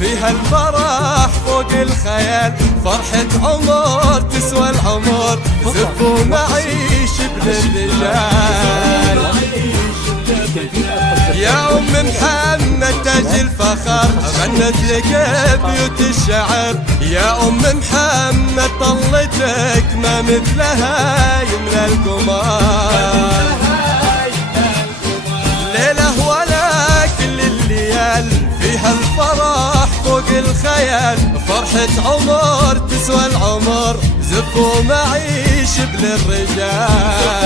فيها الفرح فوق الخيال، فرحة عمر تسوى العمر، زفوا معيش بالرجال. يا أم محمد تاج الفخر غنت لك بيوت الشعر، يا أم محمد طلتك ما مثلها يملى القمر. ليلة ولا كل الليال فيها الفرح فوق الخيال، فرحة عمر تسوى العمر، زفوا معيش بالرجال.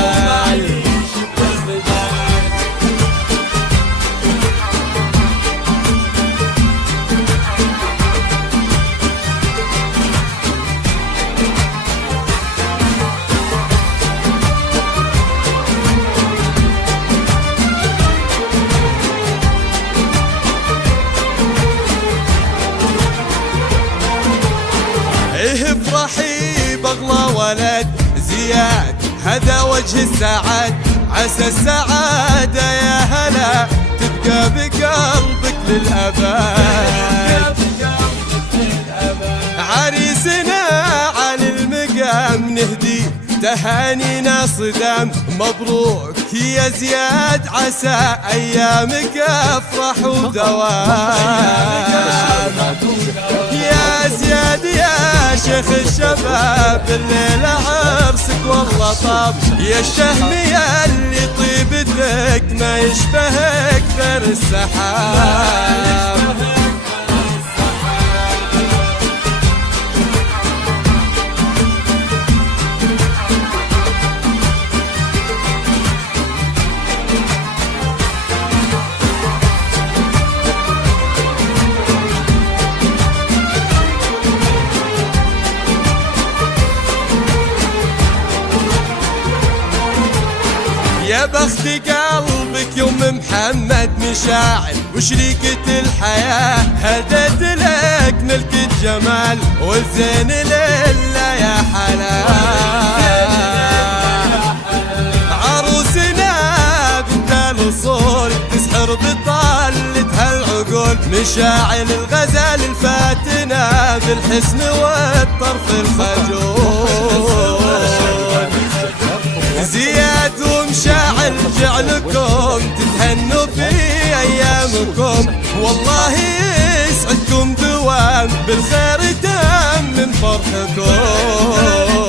افرحي بغلى ولد زياد هذا وجه السعاد، عسى السعادة يا هلا تبقى بقلبك للأبد. عريسنا على المقام نهدي تهانينا صدام، مبروك يا زياد عسى أيامك أفرح ودوام. يا زياد يا شيخ الشباب الليلة عرسك والله طاب، يا الشهم يا اللي طيبتك ما يشبهك غير السحاب. يا بخت قلبك يا ام محمد مشاعل وشريكة الحياة، هدت لك ملكة جمال والزين لله يا حلال. عروسنا بنت الاصول تسحر بطلتها العقول، مشاعل الغزال الفاتنة بالحسن والطرف الخجول. زياد ومشاعل جعلكم تتهنوا في ايامكم، والله يسعدكم دوام بالخير تام من فرحكم.